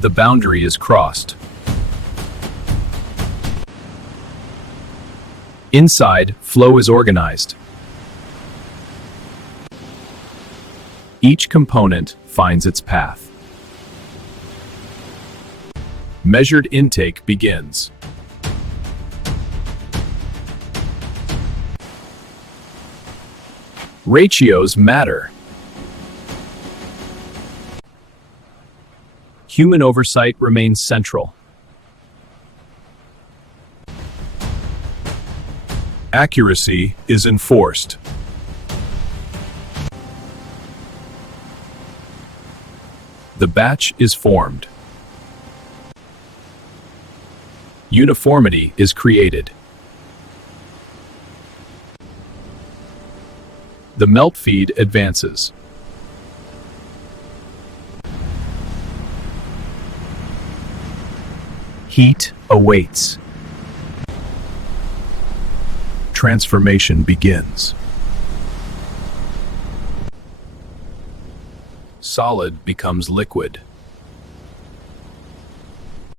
The boundary is crossed. Inside, flow is organized. Each component finds its path. Measured intake begins. Ratios matter. Human oversight remains central. Accuracy is enforced. The batch is formed. Uniformity is created. The melt feed advances. Heat awaits. Transformation begins. Solid becomes liquid.